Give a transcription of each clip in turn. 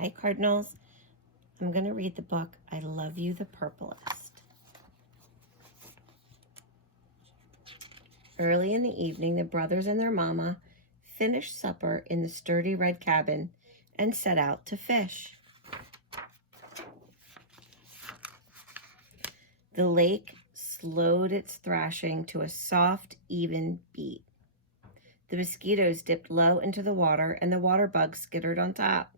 Hi, Cardinals. I'm going to read the book, I Love You, the Purplest. Early in the evening, the brothers and their mama finished supper in the sturdy red cabin and set out to fish. The lake slowed its thrashing to a soft, even beat. The mosquitoes dipped low into the water, and the water bugs skittered on top.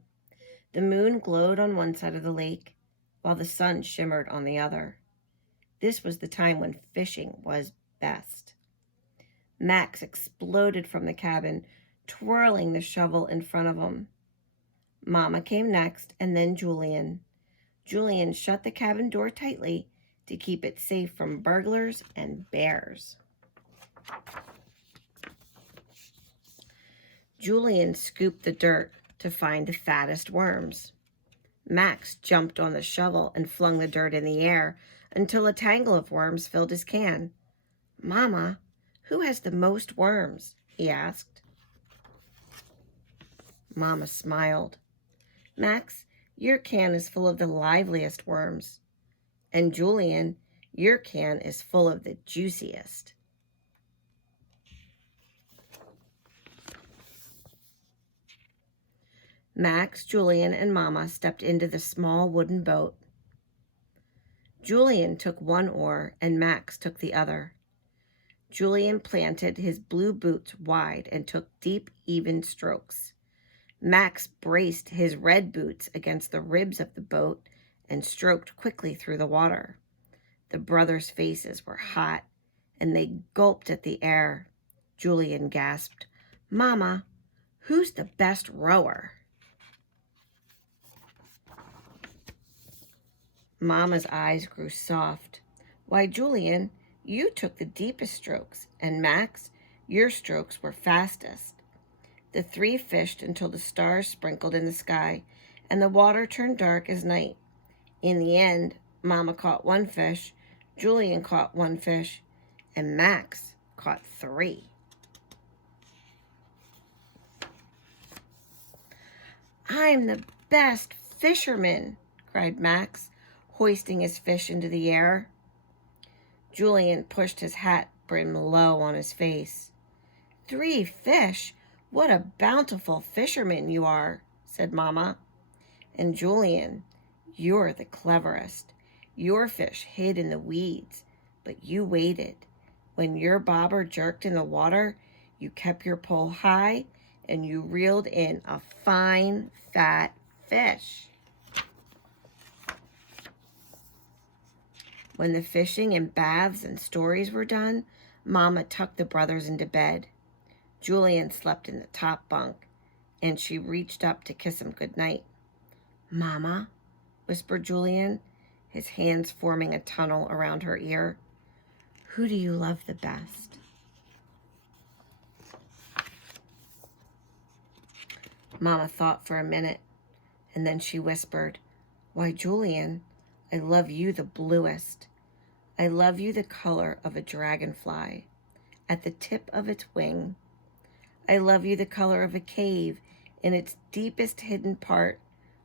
The moon glowed on one side of the lake, while the sun shimmered on the other. This was the time when fishing was best. Max exploded from the cabin, twirling the shovel in front of him. Mama came next, and then Julian. Julian shut the cabin door tightly to keep it safe from burglars and bears. Julian scooped the dirt to find the fattest worms. Max jumped on the shovel and flung the dirt in the air until a tangle of worms filled his can. "Mama, who has the most worms?" he asked. Mama smiled. "Max, your can is full of the liveliest worms. And Julian, your can is full of the juiciest." Max, Julian, and Mama stepped into the small wooden boat. Julian took one oar and Max took the other. Julian planted his blue boots wide and took deep, even strokes. Max braced his red boots against the ribs of the boat and stroked quickly through the water. The brothers' faces were hot, and they gulped at the air. Julian gasped, "Mama, who's the best rower?" Mama's eyes grew soft. "Why, Julian, you took the deepest strokes, and Max, your strokes were fastest." The three fished until the stars sprinkled in the sky, and the water turned dark as night. In the end, Mama caught one fish, Julian caught one fish, and Max caught 3. "I'm the best fisherman," cried Max, hoisting his fish into the air. Julian pushed his hat brim low on his face. 3 fish? What a bountiful fisherman you are," said Mama. "And Julian, you're the cleverest. Your fish hid in the weeds, but you waited. When your bobber jerked in the water, you kept your pole high and you reeled in a fine, fat fish." When the fishing and baths and stories were done, Mama tucked the brothers into bed. Julian slept in the top bunk, and she reached up to kiss him goodnight. "Mama," whispered Julian, his hands forming a tunnel around her ear, "who do you love the best?" Mama thought for a minute, and then she whispered, "Why, Julian, I love you the bluest. I love you the color of a dragonfly at the tip of its wing. I love you the color of a cave in its deepest hidden part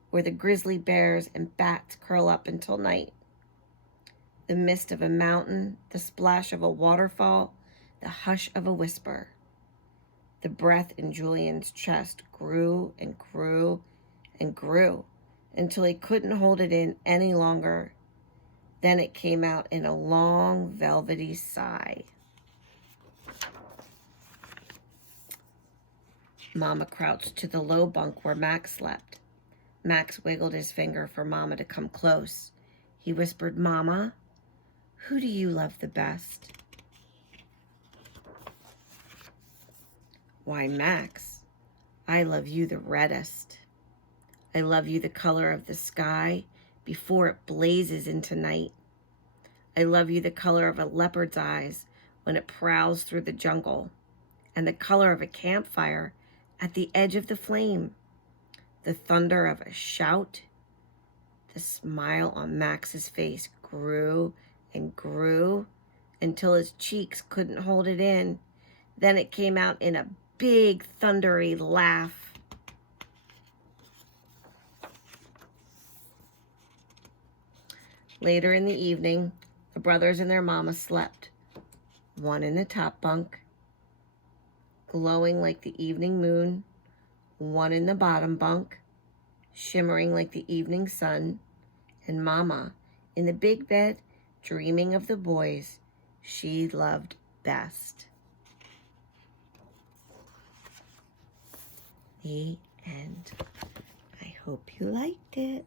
where the grizzly bears and bats curl up until night. The mist of a mountain, the splash of a waterfall, the hush of a whisper." The breath in Julian's chest grew and grew and grew until he couldn't hold it in any longer. Then it came out in a long, velvety sigh. Mama crouched to the low bunk where Max slept. Max wiggled his finger for Mama to come close. He whispered, "Mama, who do you love the best?" "Why, Max, I love you the reddest. I love you the color of the sky before it blazes into night. I love you the color of a leopard's eyes when it prowls through the jungle, and the color of a campfire at the edge of the flame, the thunder of a shout." The smile on Max's face grew and grew until his cheeks couldn't hold it in. Then it came out in a big, thundery laugh. Later in the evening, the brothers and their mama slept. One in the top bunk, glowing like the evening moon. One in the bottom bunk, shimmering like the evening sun. And Mama in the big bed, dreaming of the boys she loved best. The end. I hope you liked it.